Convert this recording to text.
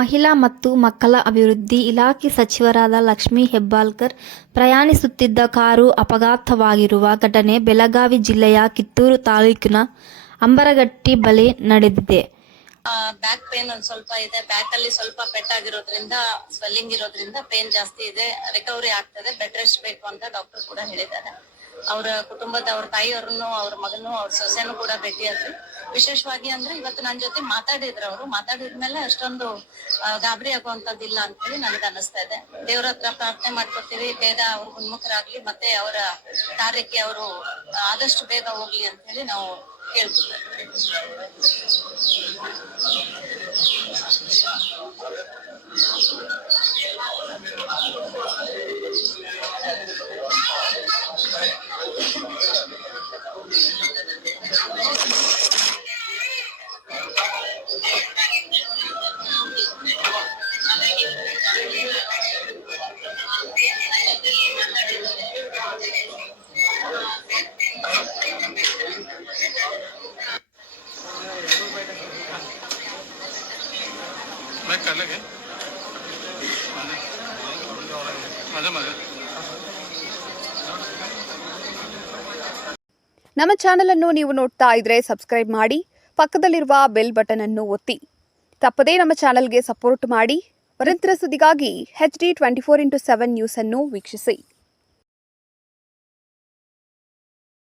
ಮಹಿಳಾ ಮತ್ತು ಮಕ್ಕಳ ಅಭಿವೃದ್ಧಿ ಇಲಾಖೆ ಸಚಿವರಾದ ಲಕ್ಷ್ಮೀ ಹೆಬ್ಬಾಳ್ಕರ್ ಪ್ರಯಾಣಿಸುತ್ತಿದ್ದ ಕಾರು ಅಪಘಾತವಾಗಿರುವ ಘಟನೆ ಬೆಳಗಾವಿ ಜಿಲ್ಲೆಯ ಕಿತ್ತೂರು ತಾಲೂಕಿನ ಅಂಬರಗಟ್ಟಿ ಬಳಿ ನಡೆದಿದೆ. ಬ್ಯಾಕ್ ಪೇನ್ ಒಂದ್ ಸ್ವಲ್ಪ ಇದೆ. ಬ್ಯಾಕ್ ಅಲ್ಲಿ ಸ್ವಲ್ಪ ಪೆಟ್ಟಾಗಿರೋದ್ರಿಂದ ಸ್ವೆಲ್ಲಿಂಗ್ ಇರೋದ್ರಿಂದ ಪೇನ್ ಜಾಸ್ತಿ ಇದೆ. ರಿಕವರಿ ಆಗ್ತದೆ. ಬೆಡ್ ರೆಸ್ಟ್ ಬೇಕು ಅಂತ ಡಾಕ್ಟರ್ ಕೂಡ ಹೇಳಿದ್ದಾರೆ. ಅವರ ಕುಟುಂಬದ ಅವ್ರ ತಾಯಿಯವ್ರನ್ನು ಅವ್ರ ಮಗನು ಅವ್ರ ಸೊಸೆನೂ ಕೂಡ ಭೇಟಿಯಾದ್ರು. ವಿಶೇಷವಾಗಿ ಅಂದ್ರೆ ಇವತ್ತು ನನ್ನ ಜೊತೆ ಮಾತಾಡಿದ್ರು. ಅವರು ಮಾತಾಡಿದ್ಮೇಲೆ ಅಷ್ಟೊಂದು ಗಾಬರಿ ಆಗುವಂತದ್ದಿಲ್ಲ ಅಂತ ಹೇಳಿ ನನಗೆ ಅನಿಸ್ತಾ ಇದೆ. ದೇವ್ರ ಹತ್ರ ಪ್ರಾರ್ಥನೆ ಮಾಡ್ಕೊತೀವಿ, ಬೇಗ ಅವ್ರು ಉನ್ಮುಖರಾಗ್ಲಿ, ಮತ್ತೆ ಅವರ ಕಾರ್ಯಕ್ಕೆ ಅವರು ಆದಷ್ಟು ಬೇಗ ಹೋಗ್ಲಿ ಅಂತ ಹೇಳಿ ನಾವು ಕೇಳ್ಕೊತೀವಿ. ನಮ್ಮ ಚಾನೆಲ್ ಅನ್ನು ನೀವು ನೋಡ್ತಾ ಇದ್ರೆ ಸಬ್ಸ್ಕ್ರೈಬ್ ಮಾಡಿ, ಪಕ್ಕದಲ್ಲಿರುವ ಬೆಲ್ ಬಟನ್ ಅನ್ನು ಒತ್ತಿ. ತಪ್ಪದೇ ನಮ್ಮ ಚಾನೆಲ್ಗೆ ಸಪೋರ್ಟ್ ಮಾಡಿ. ನಿರಂತರ ಸುದ್ದಿಗಾಗಿ HD 24x7 ನ್ಯೂಸ್ ಅನ್ನು ವೀಕ್ಷಿಸಿ.